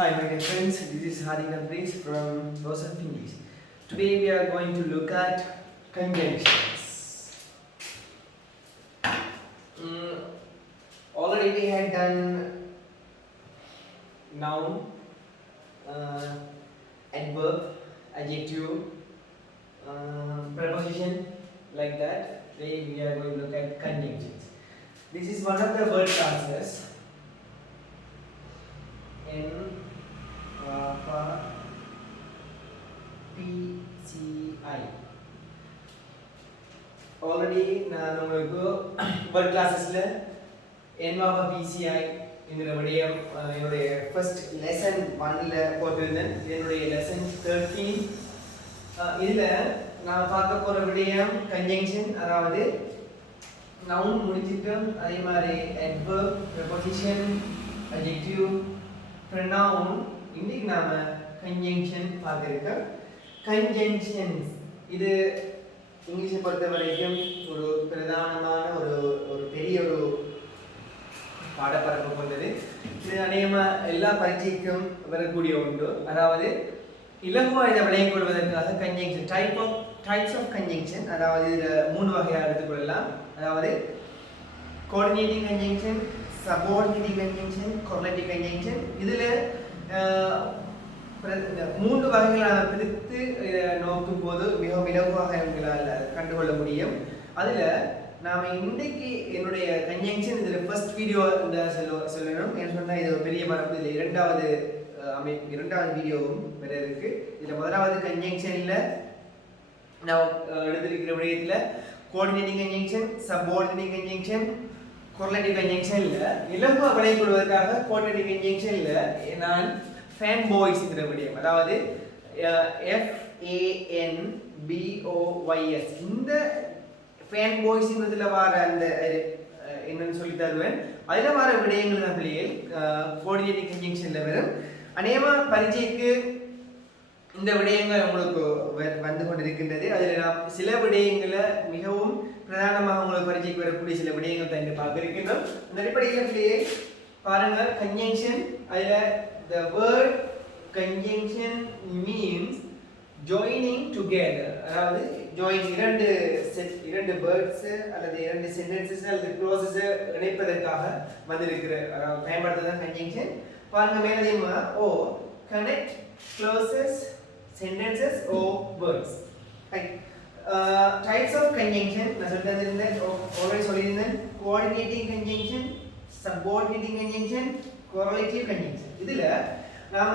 Hi, my dear friends. This is Hadi Nabris from Joseph English. Today we are going to look at conjunctions. Already we had done noun, adverb, adjective, preposition, like that. Today we are going to look at conjunctions. This is one of the word classes in PCI. Already நான் உங்களுக்கு word classes-ல NVAPA PCI என்கிற விடயம் என்னுடைய first lesson 1ல போட்டிருந்தேன். என்னுடைய lesson 13 இதுல நான் பார்க்க போற விடயம் கன்ஜங்ஷன், அதாவது நவுன் முடிச்சிட்டோம். அதே மாதிரி adverb, preposition, adjective, pronoun. இன்னைக்கு நாம conjunction பார்த்திருக்கோம். Conjunctions இது இங்கிலீஷை பொறுத்த வரைக்கும் ஒரு பிரதானமான ஒரு பெரிய ஒரு பாடப்பரப்பு கொண்டது. இது அநேகமா எல்லா பரீட்சைக்கும் வரக்கூடிய ஒன்று. அதாவது இலகுவா இதை விளையம் கொள்வதற்காக கன்ஜங்ஷன் டைப்ஸ் ஆஃப் கன்ஜங்ஷன், அதாவது இதில் 3 வகையாக எடுத்துக்கொள்ளலாம். அதாவது coordinating conjunction, subordinating conjunction, correlative conjunction. இதில் 3 வகைகளாக பிரித்து நோக்கும் போது மிகவும் இலகுவாக எங்களால் கண்டுகொள்ள முடியும். அதில் நாம் இன்றைக்கு என்னுடைய கன்ஜங்ஷன் இதில் ஃபர்ஸ்ட் வீடியோ சொல்லணும். என்ன சொன்னால் இது ஒரு பெரிய மரபு. இதில் இரண்டாவது வீடியோவும் வேற இருக்கு. இதில் முதலாவது கன்ஜங்ஷனில் நான் எடுத்திருக்கிற விடயத்தில் கோஆர்டினேட்டிங் கன்ஜங்ஷன், சபார்டினேட்டிங் கன்ஜங்ஷன், கொர்லேட்டிவ் கன்ஜங்ஷனில் இலகுவாக விளையம் கொள்வதற்காக கோஆர்டினேட்டிவ் கன்ஜங்ஷனில் நான் ஃபேன் பாய்ஸ்ங்கிற விடயம், அதாவது FANBOYS, இந்த ஃபேன் பாய்ஸ்ங்கிறதுல வர அந்த என்னன்னு சொல்லி தருவேன். அதில் வர விடயங்கள் தான் பிள்ளைகள் கோஆர்டினேட்டிங் கன்ஜங்ஷனில் வரும். அநேகமாக பரீட்சைக்கு இந்த விடயங்கள் உங்களுக்கு வந்து கொண்டிருக்கின்றது. அதில் நாம் சில விடயங்களை மிகவும் பிரதானமாக உங்களுக்கு பரீட்சைக்கு வரக்கூடிய சில விடயங்கள் தான் இங்கே பார்க்க இருக்கின்றோம். அந்த அடிப்படையில் பிள்ளையை பாருங்கள், கன்ஜங்ஷன். அதில் the word conjunction means joining together, அதாவது join இரண்டு words அல்லது இரண்டு sentences அல்லது clauses இணைப்பதற்காக வந்திருக்கிற அதாவது பயன்படுத்துறது conjunction. பாருங்க மேலதிகமா or connect clauses, sentences or words. Right. Types of conjunction நான் சொல்லியிருந்தேன், already சொல்லியிருந்தேன். coordinating conjunction, subordinating conjunction, correlative conjunction. இதுல நாம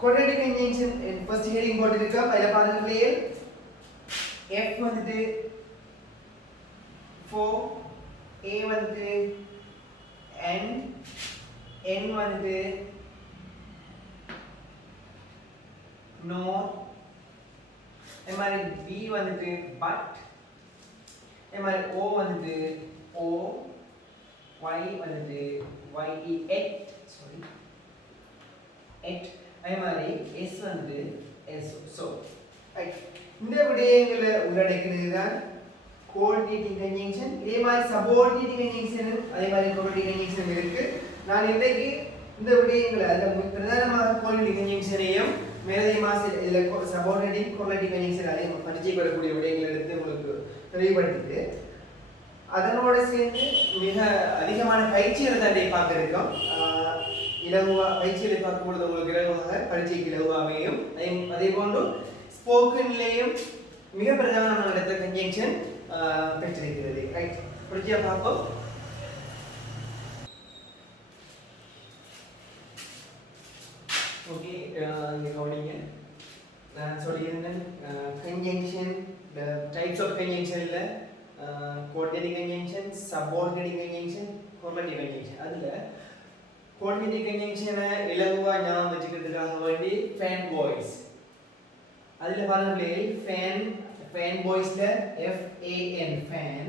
coordinating conjunction ஃபர்ஸ்ட் ஹெடிங் போட்டுருக்கோம். அதில் பாருங்க பிள்ளைகள், F வந்துட்டு for, A வந்துட்டு and, N வந்துட்டு nor, அதே மாதிரி B வந்துட்டு but, அதே மாதிரி O வந்துட்டு O, Y வந்துட்டு YE8, sorry 8, அதே மாதிரி S வந்து S. ஸோ இந்த விடயங்களை உள்ளடக்கினது தான் கோஆர்டினேட்டிங் கன்ஜங்ஷன். இதே மாதிரி சபார்டினேட்டிங் கன்ஜங்ஷனும் அதே மாதிரி கோஆர்டினேட்டிங் கன்ஜங்ஷன் இருக்கு. நான் இன்றைக்கு இந்த விடயங்களை அதில் பிரதானமாக கோஆர்டினேட்டிங் கன்ஜங்ஷனையும் மேலதிகமாக இதில் சபார்டினேட்டிங் கோஆர்டினேட்டிங் கன்ஜங்ஷன் அதே பரிச்சயம் வரக்கூடிய விடயங்களை எடுத்து உங்களுக்கு தெளிவுபடுத்திட்டு அதனோட சேர்ந்து மிக அதிகமான பயிற்சிகளை தான் பார்க்க இருக்கோம். இலகுவாக பயிற்சிகளை பார்க்கும்பொழுது உங்களுக்கு இலகுவாக பரீட்சைக்கு இலகுவாகவும் அதே போன்று ஸ்போக்கன்லேயும் மிக பிரதானமான இடத்துல கன்ஜங்ஷன் பெற்றிருக்கிறது. ரைட், பரீட்சையாக பார்ப்போம். ஓகே, இங்கே கவனிங்க. நான் சொல்லியிருந்தேன் கன்ஜங்ஷன் டைப்ஸ் ஆஃப் கன்ஜங்ஷனில் coordinating conjunction, subordinating conjunction, correlative conjunction. அதில் coordinating conjunction இலகுவா ஞாபகம் வச்சுக்கிறதுக்காக வேண்டி fan boys. அதில் பாருங்களே, fan boysல FAN fan,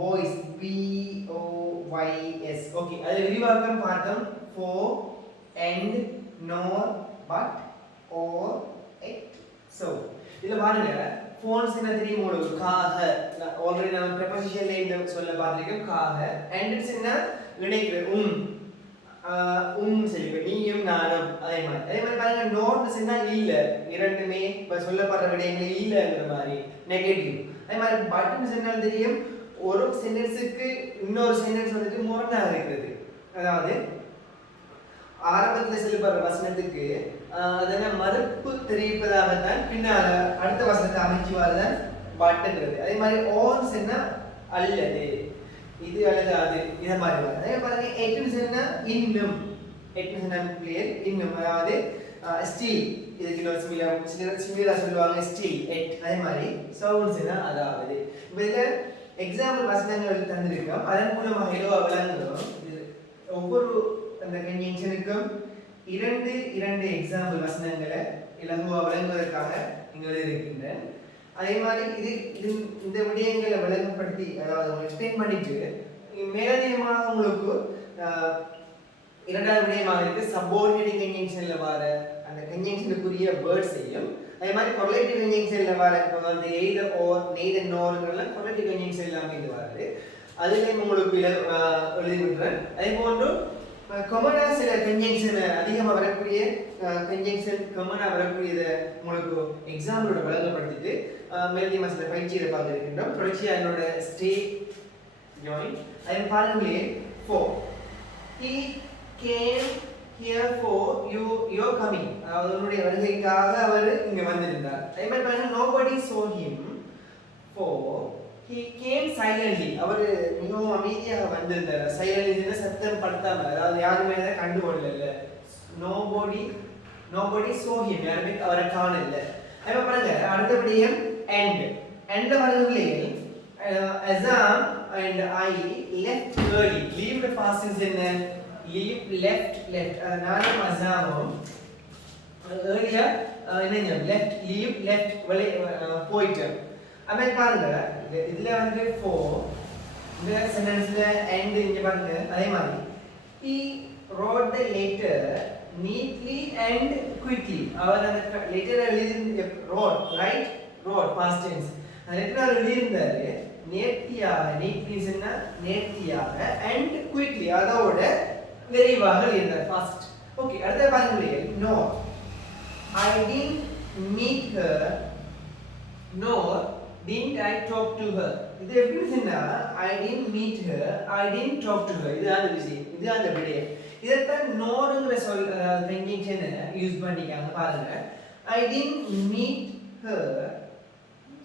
boys BOYS. Okay, அதில் விரிவாக்கம் பார்த்தோம். for, and, nor, but, or, et. so இதில் பாருங்க, ஃபோன்ஸ் என்ன தெரியும் உங்களுக்கு, காக. ஆல்ரெடி நம்ம ப்ரெபோசிஷன்ல இந்த சொல்ல பார்த்திருக்கோம், காக. அண்ட் இட்ஸ் என்ன இணைக்கிற சரி, இப்போ நீயும் நானும் அதே மாதிரி பாருங்க நோட் சொன்னா இல்ல, இரண்டுமே இப்ப சொல்லப்படுற விடயங்கள் இல்லைங்கிற மாதிரி நெகட்டிவ். அதே மாதிரி பட்டன் சொன்னால் தெரியும் ஒரு சென்டென்ஸுக்கு இன்னொரு சென்டென்ஸ் வந்துட்டு முரணாக இருக்கிறது. அதாவது ஆரம்பத்தில் சொல்லப்படுற வசனத்துக்கு அதெல்லாம் மறுப்பு தெரிவிப்பதாகத்தான் பின்னால் அடுத்த வசனத்தை அமைச்சுவார்தான் பட்டுங்கிறது. அதே மாதிரி ஓன் சொன்னா அல்லது, இது அல்லது அது, இதை மாதிரி வரும். அதே பாருங்க எட்டுன்னு சொன்னா இன்னும், எட்டுன்னு சொன்னா கிளியர் இன்னும், அதாவது ஸ்டில், இதுக்கு இன்னொரு சிமிலரா சொல்லுவாங்க ஸ்டில் எட். அதே மாதிரி சவுண்ட் சொன்னா அதாவது. இப்போ இதில் எக்ஸாம்பிள் வசனங்கள் தந்திருக்கோம், அதன் மூலமாக எதுவாக விளங்குகிறோம். ஒவ்வொரு அந்த கன்ஜங்ஷனுக்கும் இரண்டு இரண்டு எக்ஸாம்பிள் வசனங்களை இலகுவா விளங்குவதற்காக இங்கே எழுதியிருக்கின்றேன். அதே மாதிரி இது இந்த விடயங்களை விளங்கப்படுத்தி, அதாவது எக்ஸ்பிளைன் பண்ணிட்டு மேலதிகமாக உங்களுக்கு இரண்டாவது விடயமாக இருக்கு சப்பார்டினேட் கன்ஜங்ஷன்ல வர அந்த கன்ஜங்ஷனுக்குரிய வேர்ட்ஸையும், அதே மாதிரி கொரிலேட்டிவ் கன்ஜங்ஷன்ல வர அந்த எய்தர் ஓர் நெய்தர் நோர்ங்கெல்லாம் கொரிலேட்டிவ் கன்ஜங்ஷன் எல்லாமே இது வருது. அதுலேயும் உங்களுக்கு எழுதி விடுறேன். அதே போன்று கொமனா சில கன்ஜங்ஷன் அதிகமாக வரக்கூடிய கன்ஜங்ஷன் கொமனா வரக்கூடியதை உங்களுக்கு எக்ஸாம்பிளோட விளங்கப்படுத்திட்டு மேலதி மாசத்துல பயிற்சியை பார்க்க இருக்கின்றோம். தொடர்ச்சியாக என்னோட ஸ்டே ஜாயின். அதே பாருங்களே for he came here for your coming, அதாவது உன்னுடைய வருகைக்காக அவர் இங்க வந்திருந்தார். அதே மாதிரி பாருங்க nobody saw him for he came silently, அவர் மிகவும் அமைதியாக வந்திருந்தார். சைலன்ட்லினா சத்தம் படுத்தாம, அதாவது யாருமே அதை கண்டுகொள்ளல. nobody saw him, யாருமே அவரை காணல. அதே பாருங்க அடுத்தபடியும் and பாருங்களே Azam and I left early. Leave the past tense என்ன? Leave left. நானும் அஸாமும் earlier என்னங்க left leave left போயிட்டோம். அப்ப பாருங்க இதுல வந்து for இந்த சென்டென்ஸ்ல and இங்க பாருங்க அதே மாதிரி he wrote the letter neatly and quickly. அவர் அந்த லெட்டர் எழுதி wrote past tense. அந்த லெட்டர் எழுதியிருந்தாரு நேர்த்தியாக, நீட்லிஸ்னா நேர்த்தியாக, and quickly அதோட விரைவாக எழுதினார் fast. ஓகே, அடுத்து பாருங்களே no I didn't meet her nor didn't I talk to her. இது எப்படி சொன்னா I didn't meet her, I didn't talk to her. இது அந்த விஷயம், இது அந்த விடயம். இதத்தான் நோர்ங்கிற சொல் கன்ஜங்ஷனை யூஸ் பண்ணிக்காங்க பாருங்க. I didn't meet her,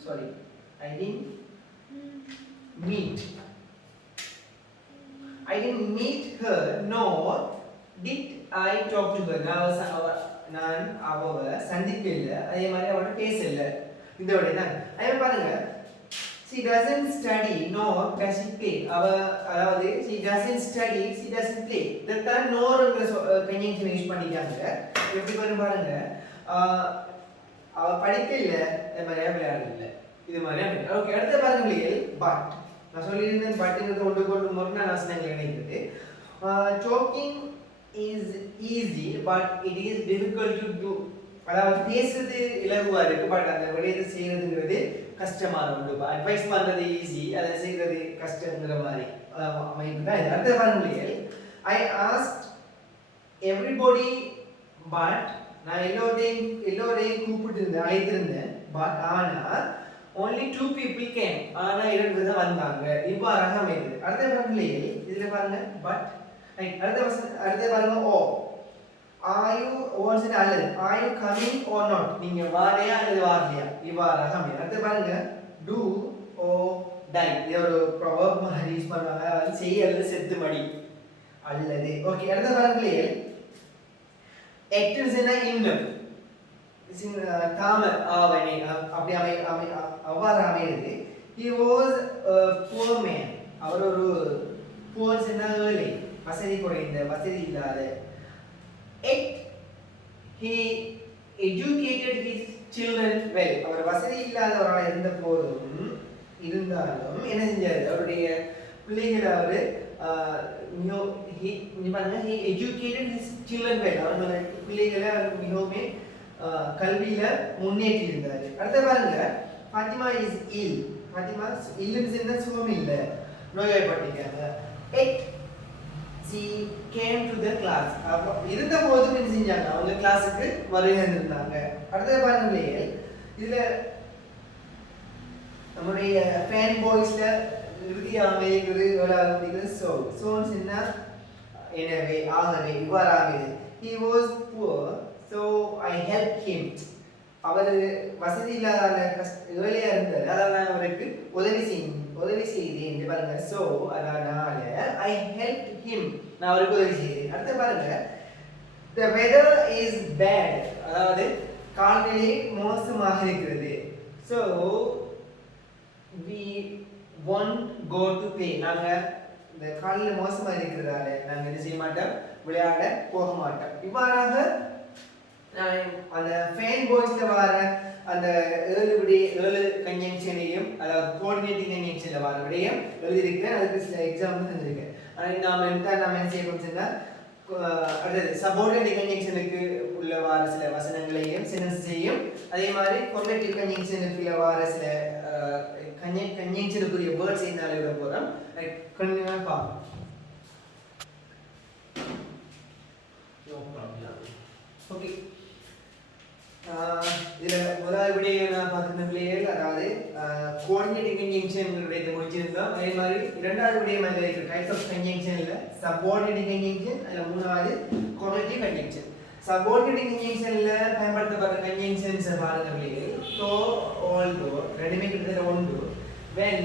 sorry I didn't meet her nor did I talk to her. நான் அவளை சந்திக்கல, அதே மாதிரி அவளோட பேசல. இந்த விட தான் அதே பாருங்க she doesn't study nor does she play. அதாவது she doesn't study, she doesn't play. இதத்தான் நோர்ங்கிற கன்ஜங்ஷன் யூஸ் பண்ணிக்காங்க. எப்படி பாருங்க அவ படிக்கல, அதே மாதிரி விளையாடல, இது மாதிரி. ஓகே, அடுத்து பாருங்களே பட். நான் சொல்லியிருந்தேன் பட்டுங்கிறது கொண்டு முரணா வசனங்கள் இணைக்கிறது. talking is easy but it is difficult to do. அதாவது பேசுறது இலகுவா இருக்கு, பட் அந்த விடயத்தை செய்யறதுங்கிறது கஷ்டமா இருக்கும். அட்வைஸ் பண்றது ஈஸி, அதை செய்யறது கஷ்டங்கிற மாதிரி அமைப்பு தான் இது. அடுத்த பாருங்களே I asked everybody but, நான் எல்லோரையும் கூப்பிட்டு அழைத்திருந்தேன், பட் ஆனா only 2 people came, ஆனா 2 பேர் தான் வந்தாங்க. இவ்வாறாக அமைது. அடுத்த பாருங்களே இதுல பாருங்க பட். அடுத்த பாருங்க ஓ are you once in அல்லது are you coming or not, நீங்க வாரையா அல்லது வாரலையா, இவ்வாறாக அமைது. அடுத்த பாருங்க do or die, இது ஒரு proverb மாதிரி யூஸ் பண்ணுவாங்க, அது செய் அல்லது செத்து மடி அல்லது. ஓகே, அடுத்த பாருங்களே எக்டர்ஸ்னா இன்னும் தாம ஆவணி அப்படி அவ்வாறு அமைகிறது. he was a poor man, அவர் ஒரு poor சொன்னா ஏழை, வசதி குறைந்த, வசதி இல்லாத. he educated his children well, அவர் வசதி இல்லாதவராக இருந்த போதும் இருந்தாலும் என்ன செஞ்சாரு, அவருடைய பிள்ளைகளை அவர் he educated his children well, அவர்களுடைய பிள்ளைகளை மிகவும் கல்வியில முன்னேற்றி இருந்தாரு. அடுத்த பாருங்க ஃபாத்திமா இஸ் இல். ஃபாத்திமா இல்லுன்னு சொன்னா சுகம் இல்ல, நோய்வாய்ப்பட்டிருக்காங்க. she came to the class. அப்ப இருந்த போதும் என்ன செஞ்சாங்க அவங்க கிளாஸுக்கு வருகை இருந்தாங்க. அடுத்து பாருங்களே இதுல நம்முடைய ஃபேன் பாய்ஸ்ல இறுதியாக இருக்குது எவ்வளவு சோன்ஸ் என்ன எனவே ஆகவே இவ்வாறாக he was poor so I helped him. அவர் வசதி இல்லாத ஏழையா இருந்தார் அதனால அவருக்கு உதவி செய்தேன் பாருங்க so அதனால I helped him நான் அவருக்கு உதவி செய்தேன். அடுத்து பாருங்க the weather is bad அதாவது காலநிலை மோசமாக இருக்கிறது so we won't go to play நாங்க இந்த காலநிலை மோசமாக இருக்கிறதால நாங்க என்ன செய்ய மாட்டோம் விளையாட போக மாட்டோம். இவ்வாறாக அந்த ஃபேன் பாய்ஸ்ல வர அந்த ஏழு கன்ஜங்ஷனையும் அதாவது கோஆர்டினேட்டிங் கன்ஜங்ஷன்ல வர விடையும் எழுதியிருக்கேன். அதுக்கு சில எக்ஸாம்பிள் தந்திருக்கேன். ஆனால் நாம என்ன செய்ய போச்சுன்னா அடுத்தது சபார்டினேட் கன்ஜங்ஷனுக்கு உள்ள வர சில வசனங்களையும் சென்டென்ஸையும் அதே மாதிரி காம்ப்ளெக்ஸ் கன்ஜங்ஷனுக்கு வர சில கன்ஜங்ஷனுக்குரிய வேர்ட்ஸ் என்னால விட போறோம் கண்டிப்பா பார்ப்போம். ஓகே இதுல முதல் விடையை நான் பார்த்துருந்த பிள்ளைகள் அதாவது கோஆர்டினேட்டிங் கன்ஜங்ஷன் விடையை முடிச்சிருந்தோம். அதே மாதிரி இரண்டாவது விடயம் அதில் இருக்கிற டைப்ஸ் ஆஃப் கன்ஜங்ஷன்ல சபார்டினேட்டிங் கன்ஜங்ஷன் அதில் மூணாவது காம்ப்ளெக்ஸ் கன்ஜங்ஷன். சபார்டினேட்டிங் கன்ஜங்ஷன்ல பயன்படுத்தப்படுற கன்ஜங்ஷன்ஸ் பாருங்க பிள்ளைகள் so although ரெண்டுமே கிட்டத்தட்ட ஒன்று when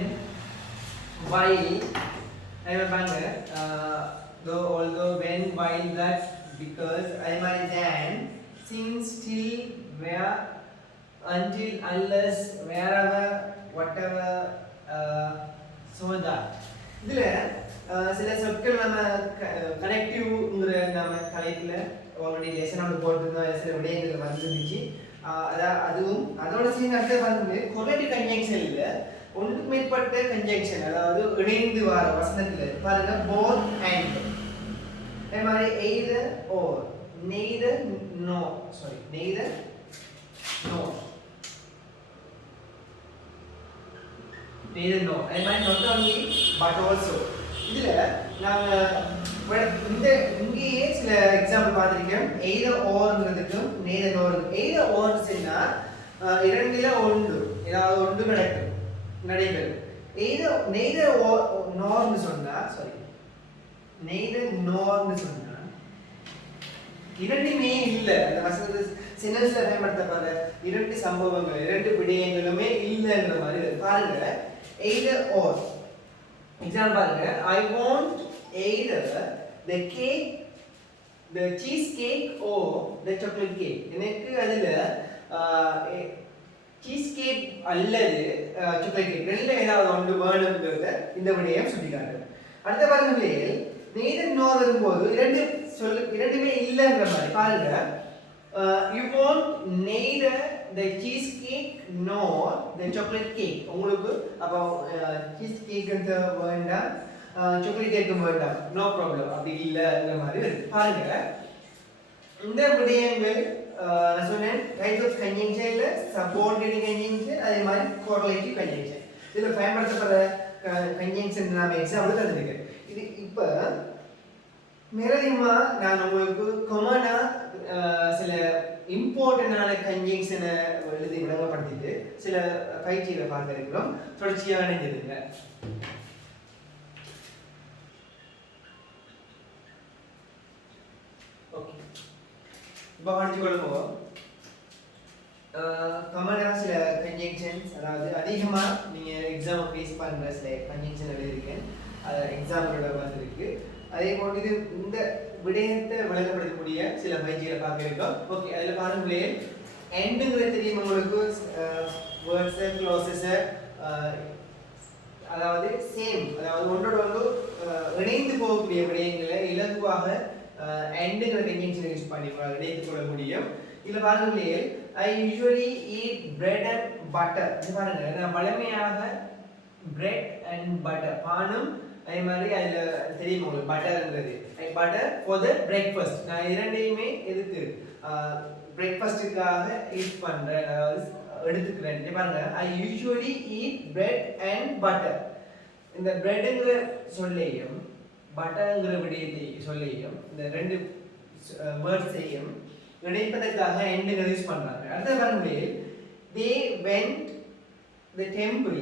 while அதே மாதிரி பாருங்க though although when while that because அதே மாதிரி than since till where until unless wherever whatever so that இதுல சில சொற்கள் நம்ம கனெக்டிவ்ங்கற நாம தலைப்புல ஆல்ரெடி லெசனோட போட்டுருந்தோம். சில விடயங்கள் வந்துருந்துச்சு. அதுவும் அதோட சேர்ந்து அடுத்த வந்து கொரெக்ட் கன்ஜங்ஷன்ல ஒன்றுக்கு மேற்பட்ட கன்ஜங்ஷன் அதாவது இணைந்து வர வசனத்துல பாருங்க both and அதே மாதிரி either or neither no sorry neither no அதே மாதிரி not only but also இதுல நாங்க இந்த இங்கேயே சில எக்ஸாம்பிள் பார்த்திருக்கோம். either orங்கிறதுக்கும் neither nor either or சொன்னா இரண்டுல ஒன்று ஏதாவது ஒன்று நடைபெறும். neither nor னு சொன்னா சாரி neither nor னு சொன்னா இரண்டுமே இல்ல. அந்த வசனத்தை சென்டென்ஸ்ல பயன்படுத்தப்படுற இரண்டு சம்பவங்கள் இரண்டு விடயங்களுமே இல்லைங்கிற மாதிரி பாருங்க. either or எக்ஸாம்பிள் பாருங்க I want either the cake the cheese cake or the chocolate cake. எனக்கு அதுல cheese cake அல்லது chocolate cake ரெண்டுல ஏதாவது ஒன்று வேணும்ங்கறத இந்த விடயம் சுட்டிக்காட்டுது. அடுத்த பாருங்க neither nor வரும்போது இரண்டுமே இல்லைங்கிற மாதிரி பாருங்க you want neither the cheese cake nor the chocolate cake. உங்களுக்கு அப்ப cheese cake வேண்டாம் chocolate cake வேண்டாம் no problem அப்படி இல்லைங்கிற மாதிரி இருக்கு. பாருங்க இந்த விடயங்கள் நான் சொன்னேன் டைப்ஸ் ஆஃப் கன்ஜங்ஷன்ல சபார்டினேட் கன்ஜங்ஷன் அதே மாதிரி கோரிலேட்டிவ் கன்ஜங்ஷன் இதுல பயன்படுத்தப்படுற கன்ஜங்ஷன் நாம எக்ஸாம்பிள் தந்திருக்கேன். இது இப்ப மேலதிகமா நான் உங்களுக்கு காமனா சில இம்பார்ட்டன்டான கன்ஜங்ஷனை எழுதி விளங்கப்படுத்திட்டு சில பயிற்சிகளை பார்க்க இருக்கிறோம். தொடர்ச்சியாக இணைஞ்சிருங்க. ஓகே இப்போ கவனிச்சுக்கொள்ளுங்க. காமனா சில கன்ஜங்ஷன்ஸ் அதாவது அதிகமா நீங்க எக்ஸாம் ஃபேஸ் பண்ற சில கன்ஜங்ஷன் எழுதியிருக்கேன். எக்ஸாம்பிளோட வந்திருக்கு. அதே போல இது இந்த விடயத்தை விளங்கப்படுத்தக்கூடிய சில பயிற்சிகளை பார்க்க இருக்கோம். ஓகே அதில் பாருங்களே எண்டுங்கிறது தெரியும் உங்களுக்கு வேர்ட்ஸு க்ளோசஸு அதாவது சேம் அதாவது ஒன்றோட ஒன்று இணைந்து போகக்கூடிய விடயங்களை இலகுவாக எண்டுங்கிற கன்ஜங்ஷன் யூஸ் பண்ணி இணைத்து கொள்ள முடியும். இதில் பாருங்களே ஐ usually eat bread and butter. இது பாருங்க நான் வழமையாக பிரெட் அண்ட் பட்டர் பானும் அதே மாதிரி அதில் தெரியும் உங்களுக்கு பட்டர்ங்கிறது பட்டர் ஃபார் த பிரேக்ஃபாஸ்ட். நான் இரண்டையுமே எதுக்கு பிரேக்ஃபாஸ்ட்டுக்காக யூஸ் பண்ணுறேன் அதாவது எடுத்துக்கிறேன். பாருங்க ஐ usually eat bread and butter. இந்த பிரெட்டுங்கிற சொல்லையும் பட்டங்கிற விடயத்தை சொல்லியும் இந்த ரெண்டு வேர்ட்ஸையும் இணைப்பதற்காக எண்டுகள் யூஸ் பண்றாங்க. அடுத்த பாருங்க, they went the temple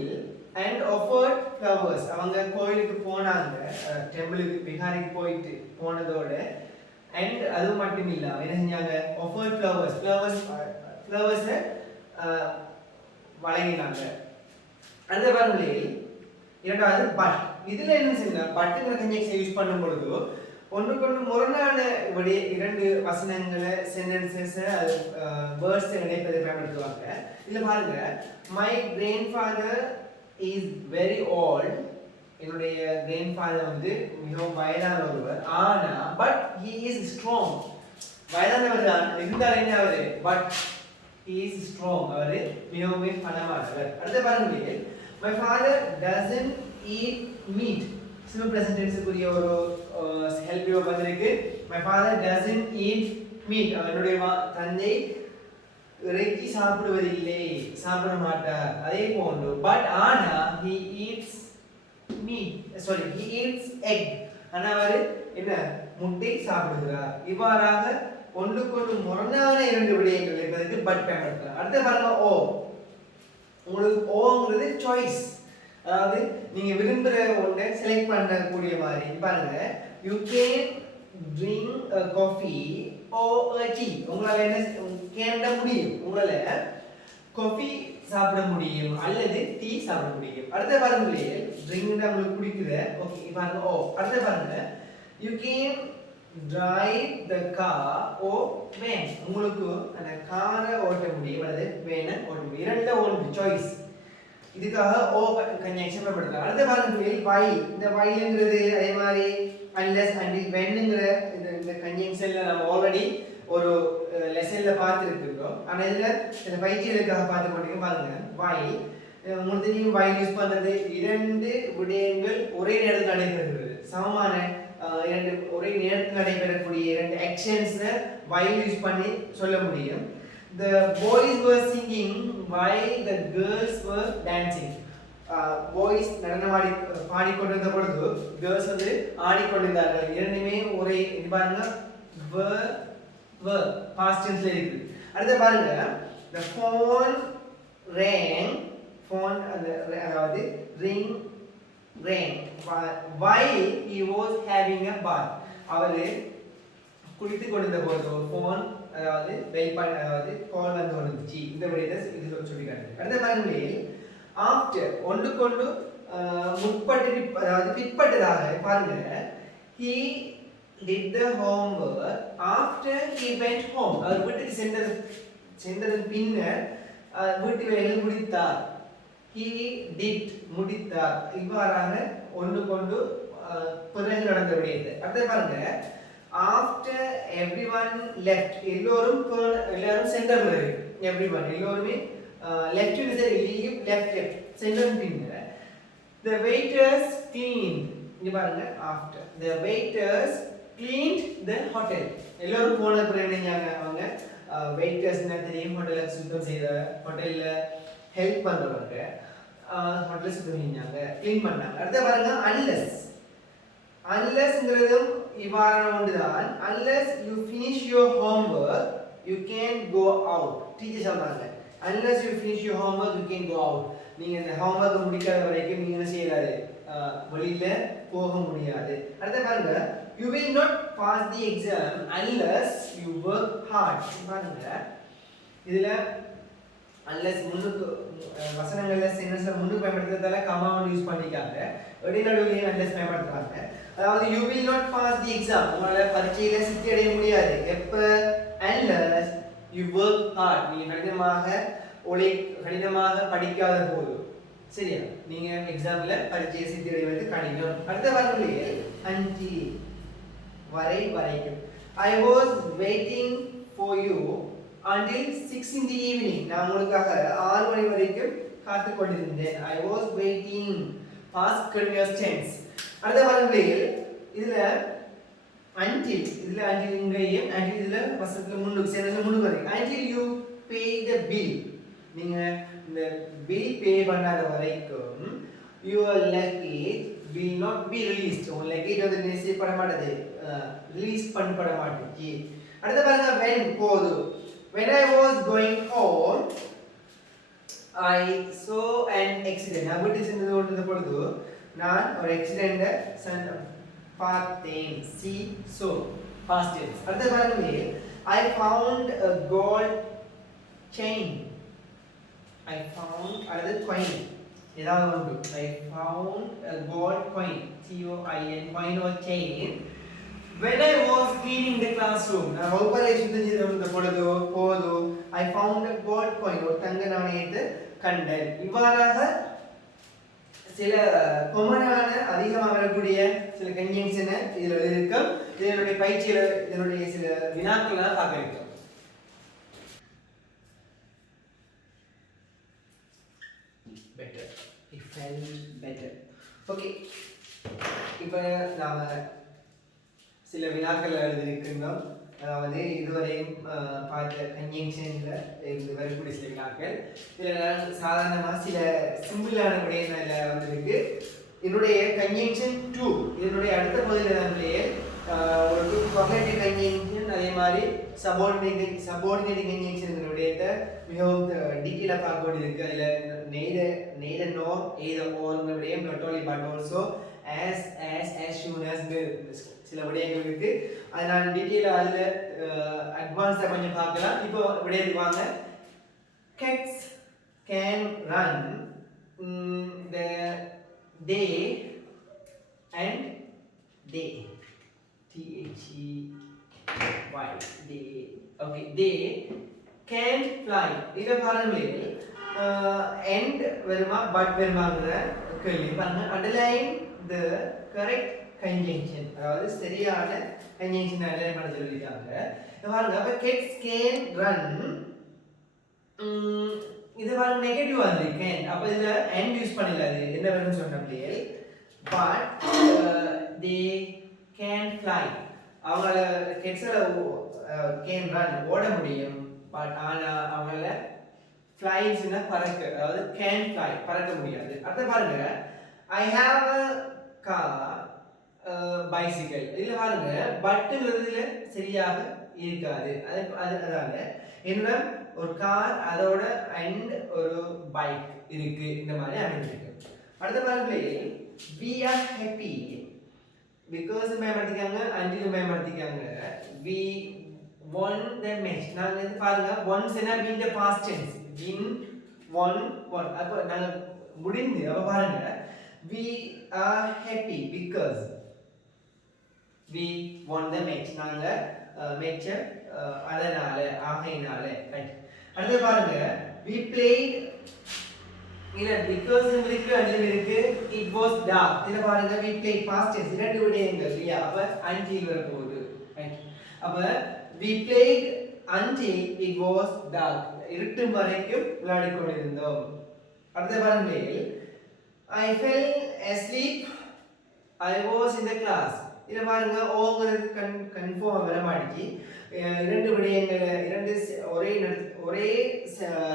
and offered flowers. அவங்க கோயிலுக்கு போனாங்க, டெம்பிளுக்கு விகாரிக்கு போயிட்டு போனதோட and அது மட்டும் இல்ல என்ன செஞ்சாங்க, offered flowers வழங்கினாங்க. அடுத்த பாருங்க, இரண்டாவது பட். இதுல என்ன செய்யணும், பட்டுங்கிற கன்ஜெக்ஷன் யூஸ் பண்ணும் பொழுது ஒன்றுக்கொன்று முரணான இரண்டு வசனங்களை சென்டென்சஸ் வேர்ட்ஸ் இணைப்பதை பயன்படுத்துவாங்க. இதுல பாருங்க, my grandfather is very old. என்னுடைய கிராண்ட்ஃபாதர் வந்து மிகவும் வயதான ஒருவர், ஆனா பட் ஹி இஸ் ஸ்ட்ராங். வயதானவர் தான் இருந்தால் என்ன அவரு, பட் ஹி இஸ் ஸ்ட்ராங், அவரு மிகவும் பணமானவர். அடுத்த பாருங்க, my father doesn't eat meat. Simple present டென்ஸ்க்குரிய ஒரு ஹெல்ப் யூ வந்திருக்கு. My father doesn't eat meat. என்னுடைய தந்தை இறைச்சி சாப்பிடுவதில்லை, சாப்பிட மாட்டார். அதே போன்று பட் ஆனா he eats meat, sorry he eats egg. ஆனா அவர் என்ன, முட்டை சாப்பிடுகிறார். இவ்வாறாக ஒன்றுக்கொன்று முரணான இரண்டு விடயங்கள் என்பதற்கு பட் பயன்படுத்தலாம். அடுத்த பாருங்க, ஓ. உங்களுக்கு ஓங்கிறது சாய்ஸ், அதாவது நீங்க விரும்புற ஒன்றை செலக்ட் பண்ணக்கூடிய மாதிரி. பாருங்க, you can drink a coffee or a tea. உங்களால என்ன கேண்ட முடியும், உங்களால காஃபி சாப்பிட முடியும் அல்லது டீ சாப்பிட முடியும். அடுத்த பாருங்க, ட்ரிங்க் உங்களுக்கு பிடிக்குது, ஓகே பாருங்க ஓ. அடுத்த பாருங்க, you can drive the car or van. உங்களுக்கு அந்த காரை ஓட்ட முடியும் அல்லது வேனை ஓட்ட முடியும். இரண்டுல ஒன்று சாய்ஸ். இதுக்காக ஓ கன்ஜெக்ஷன் பயன்படுத்தலாம். அடுத்த பாருங்க, வை. இந்த வைங்கிறது அதே மாதிரி unless until whenங்கிற இந்த கன்ஜெக்ஷன்ல நம்ம ஆல்ரெடி ஒரு லெசன்ல பார்த்துருக்கோம். ஆனா இதுல இந்த பயிற்சிகளுக்காக பார்த்து கொண்டிருக்கோம். பாருங்க, வை. உங்களுக்கு தெரியும், வை யூஸ் பண்றது இரண்டு விடயங்கள் ஒரே நேரத்தில் நடைபெறுகிறது, சமமான இரண்டு ஒரே நேரத்தில் நடைபெறக்கூடிய இரண்டு ஆக்ஷன்ஸை வை யூஸ் பண்ணி சொல்ல முடியும். The boys were singing while the girls were dancing. Boys நடனமாடி பாடிக்கொண்டிருந்த பொழுது girls வந்து ஆடிக்கொண்டிருந்தார்கள். இரண்டுமே ஒரே பாருங்க were past tense ல இருக்கு. அடுத்து பாருங்க, the phone rang. phone அதாவது ring rang while he was having a bath. அவரு குளித்து கொண்டிருந்த பொழுது phone அதாவது பெல் பட்டன் அதாவது கால் வந்து வந்துச்சு. இந்த விடயத்தை இது சொல்லி காட்டுது. அடுத்த பாருங்க, ஆஃப்டர் ஒன்றுக்கொண்டு முற்பட்டு அதாவது பிற்பட்டதாக. பாருங்க, he did the homework after he went home. அவர் வீட்டுக்கு சென்றதன் பின்னர் வீட்டு வேலையை முடித்தார். he did முடித்தார். இவ்வாறாக ஒன்றுக்கொண்டு பிறகு நடந்த விடயத்தை. அடுத்து பாருங்க, after everyone left. எல்லாரும் சென்ற பிறகு everyone எல்லோருமே left னு சரி leave left சென்றதன் பின்னர் the waiters cleaned. இங்க பாருங்க, after the waiters cleaned the hotel. எல்லாரும் போன பிறகு என்னங்க, அவங்க வெயிட்டர்ஸ்னா தெரியும், ஹோட்டலை சுத்தம் செய்த, ஹோட்டல்ல ஹெல்ப் பண்றவங்க ஹோட்டலை சுத்தம் செஞ்சாங்க, க்ளீன் பண்ணாங்க. அடுத்து பாருங்க, unlessங்கிறதும் இவ்வாறான ஒன்றுதான். unless you finish your homework you can go out. Teacher சொல்றாங்க, unless you finish your homework you can go out. நீங்க இந்த ஹோம்வொர்க் முடிக்காத வரைக்கும் நீங்க என்ன செய்யறாரு, வெளியில போக முடியாது. அடுத்து பாருங்க, you will not pass the exam unless you work hard. பாருங்க, இதுல unless முன்னுக்கு வசனங்கள்ல சென்டென்ஸ்ல முன்னுக்கு பயன்படுத்துறதால கமாவை யூஸ் பண்ணிக்காங்க, இடைநடுவுலயும் unless பயன்படுத்துறாங்க. அதாவது you will not pass the exam, உங்களால பரீட்சையில சித்தி அடைய முடியாது எப்ப, unless you work hard. நீங்க கடினமாக படிக்காத போது, சரியா, நீங்க எக்ஸாம்ல பரீட்சையை சித்தி அடைவது கடினம். அடுத்த வார்த்தையிலே until வரைக்கும். I was waiting for you until 6 in the evening. நான் உங்களுக்காக 6 மணி வரைக்கும் காத்து கொண்டிருந்தேன். I was waiting, past continuous tense. அடுத்த வார்த்தையிலே இதுல until இங்கேயும் until இதுல வசனத்துல முன்னுக்கு சேர்ந்து முன்னுக்கு வருது. until you pay the bill. நீங்க இந்த bill pay பண்ணாத வரைக்கும் your luggage will not be released like இது வந்து என்ன செய்யப்பட மாட்டது ரிலீஸ் பண்ணப்பட மாட்டேங்குது அடுத்து பாருங்க when போது when I was going home I saw an accident நான் வீட்டுக்கு சென்று கொண்டிருந்த பொழுது நான் ஒரு ஆக்சிடென்ட் பார்த்தேன் see so past tense அடுத்து பாருங்க I found a gold chain I found another coin ஏதாவது ஒன்று I found a gold coin COIN coin or chain when I was cleaning the classroom நான் வகுப்பறை சுத்தம் செய்த பொழுது போது I found a gold coin ஒரு தங்க நாணயத்தை கண்டேன் இவ்வாறாக சில கொமனான அதிகமாக வரக்கூடிய சில கன்ஜங்ஷன் இதுல இருக்கும் இதனுடைய பயிற்சியில இதனுடைய சில வினாக்களை பார்க்க இருக்கும் better he felt better okay இப்போ நாம சில வினாக்கள் எழுதியிருக்கின்றோம் அதாவது இதுவரையும் பார்த்த கன்ஜங்ஷன்ல இருந்து வரக்கூடிய சில வினாக்கள் இதில் சாதாரணமாக சில சிம்பிளான விடயங்களில் வந்திருக்கு என்னுடைய கன்ஜங்ஷன் 2 இதனுடைய அடுத்த பகுதியில் தான் ஒரு கொகேட்டிவ் கன்ஜங்ஷன் அதே மாதிரி சபார்டினேட் கன்ஜங்ஷன் விடயத்தை மிகவும் டீட்டெயிலாக பார்க்க வேண்டியிருக்கு அதில் neither nor either or விடயம் not only but also as soon as சில விடயங்கள் இருக்கு அது நான் டீட்டெயிலாக அதில் அட்வான்ஸாக கொஞ்சம் பார்க்கலாம் இப்போ விடயத்துக்கு வாங்க cats can run the day and day THEY day okay they can fly இதை பாருங்களேன் and வருமா but வருமாங்கிற கேள்வி பாருங்க underline the correct conjunction அதாவது சரியான conjunction அண்டர்லைன் பண்ண சொல்லிருக்காங்க இத பாருங்க அப்ப kids can run இது பாருங்க நெகட்டிவ் வந்து can அப்ப இதுல and யூஸ் பண்ணல அது என்ன வரும்னு சொன்னோம்லையே but they can fly அவங்கள kids can run ஓட முடியும் but ஆனா அவங்கள flies னா பறக்க அதாவது can fly பறக்க முடியாது அடுத்து பாருங்க I have a car bicycle இதுல பாருங்க பட்ங்கிறதுல சரியாக இருக்காது அதால என்னன்னா ஒரு கார் அதோட and ஒரு பைக் இருக்கு இந்த மாதிரி அமைஞ்சிருக்கு அடுத்து பாருங்க we are happy because பயன்படுத்திக்காங்க until பயன்படுத்திக்காங்க we won the match நாங்க இது பாருங்க once என்ன win the past tense win won அப்ப நாங்க முடிந்து அப்ப பாருங்க we are happy because we won the match நாங்க match அதனால ஆகையினால ரைட் அடுத்து பாருங்க we played இல்ல because இருக்கு until இருக்கு it was dark இத பாருங்க we played past tense இரண்டு விடயங்கள் இல்லையா அப்ப until வர போகுது ரைட் அப்ப we played until it was dark இருட்டும் வரைக்கும் விளையாடிக் கொண்டிருந்தோம் அடுத்து பாருங்க I fell asleep I was in the class இத பாருங்க ஓங்கிறது கன்ஃபார்ம் வர மாட்டேங்கி இரண்டு விடயங்கள் இரண்டு ஒரே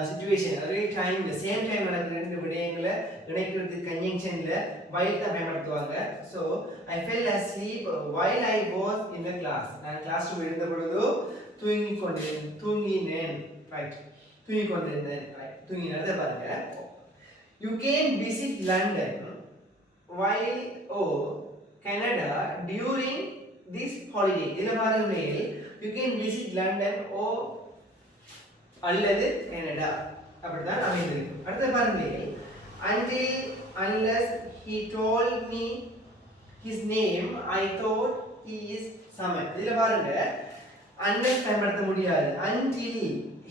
சிச்சுவேஷன் ஒரே டைம்ல சேம் டைம் நடக்கிற இரண்டு விடயங்களை இணைக்கிறதுக்கு கன்ஜங்ஷன்ல while தான் பயன்படுத்துவாங்க so I fell asleep while I was in the class நான் கிளாஸ்ல இருந்த பொழுது தூங்கினேன் ரைட் தூங்கிக் கொண்டிருந்தேன் ரைட் தூங்கினதை பாருங்க you can visit London while Canada during this holiday இதுல பாருங்க you can visit London or அல்லது Canada அப்படிதான் அமைந்திருக்கு அடுத்து பாருங்க until unless he told me his name I thought he is summoned இதுல பாருங்க unless பயன்படுத்த முடியாது until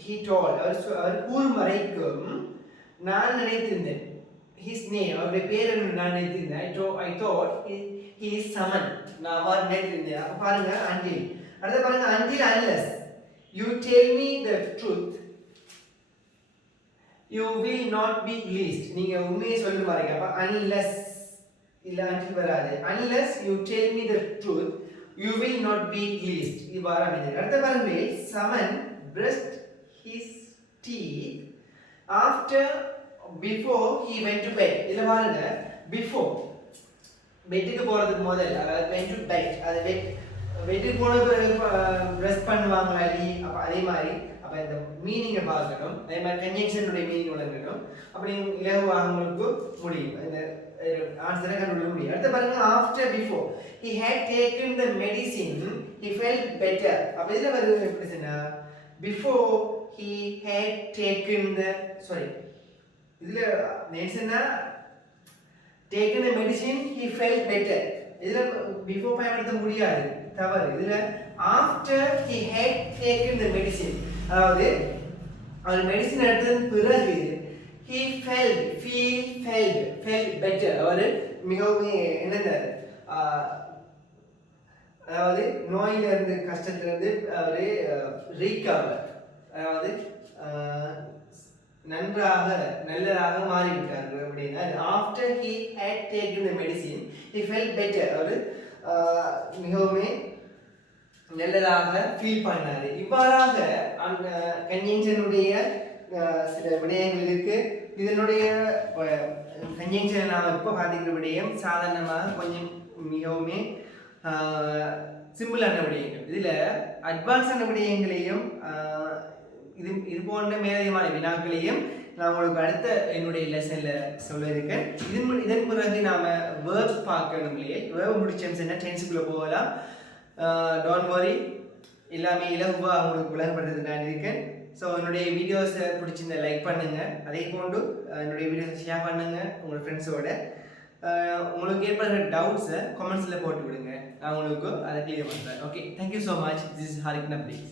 he told அவர் கூறும் வரைக்கும் நான் நினைத்திருந்தேன் his name அவருடைய பேர் என்ன நான் நினைத்திருந்தேன் I thought he is summoned நான் அவர் நினைத்திருந்தேன் அப்ப பாருங்க until அடுத்து பாருங்க until unless you tell me the truth you will not be released நீங்க உண்மையை சொல்ல பாருங்க அப்ப unless இல்ல until வராது unless you tell me the truth you will not be released இது வர அமைது அடுத்து பாருங்க summon brushed his teeth before he went to bed இதுல பாருங்க before பெட்டுக்கு போகிறதுக்கு முதல் அதாவது வென் டு பெட் அது பெட்டுக்கு போன பிறகு ப்ரெஸ் பண்ணுவாங்களா இல்லி அப்போ அதே மாதிரி அப்போ இந்த மீனிங்கை பார்க்கணும் அதே மாதிரி கன்ஜங்ஷனுடைய மீனிங் விளங்கணும் அப்படி இலகுவாக உங்களுக்கு முடியும் இந்த ஆன்சரை கண்டுபிடிக்க முடியும். அடுத்து பாருங்க after before he had taken the medicine he felt better. அப்போ இதில் வருது எப்படி சொன்னா before he had taken the இதில் நேசன்னா taken the medicine he felt better. இதில் before பயன்படுத்த முடியாது தவறு. இதில் after he had taken the medicine அதாவது அவர் மெடிசின் எடுத்ததன் பிறகு he felt better. அவர் மிகவும் என்னது அதாவது நோயிலிருந்து கஷ்டத்திலிருந்து அவர் ரீகவர் அதாவது நல்லதாக மாறிவிட்டார் அப்படின்னா after he had taken the medicine he felt better. அவர் மிகவும் நல்லதாக ஃபீல் பண்ணார். இவ்வாறாக அந்த கன்ஜங்ஷனுடைய சில விடயங்கள் இருக்கு. இதனுடைய கன்ஜங்ஷன் நாம் இப்போ பார்த்துக்கிற விடயம் சாதாரணமாக கொஞ்சம் மிகவும் சிம்பிளான விடயங்கள். இதில் அட்வான்ஸான விடயங்களையும் இது போன்ற மேலதிகமான வினாக்களையும் நான் உங்களுக்கு அடுத்த என்னுடைய லெசனில் சொல்ல இருக்கேன். இதன் பிறகு நாம் வேர்ப் பார்க்கணும் இல்லையே, வேர்ப் முடிச்சோம்னா டென்ஸுக்குள்ளே போகலாம். டோன்ட் வரி, எல்லாமே இலகுவாக உங்களுக்கு விளங்கப்படுறது நான் இருக்கேன். ஸோ என்னுடைய வீடியோஸை பிடிச்சிருந்த லைக் பண்ணுங்கள், அதே போன்று என்னுடைய வீடியோஸை ஷேர் பண்ணுங்கள் உங்களோட ஃப்ரெண்ட்ஸோட. உங்களுக்கு ஏற்படுற டவுட்ஸை கமெண்ட்ஸில் போட்டு விடுங்க, நான் உங்களுக்கு அதை கிளியர் பண்ணுறேன். Okay, thank you so much. This is ஹாரிக் நப்ளீஸ்.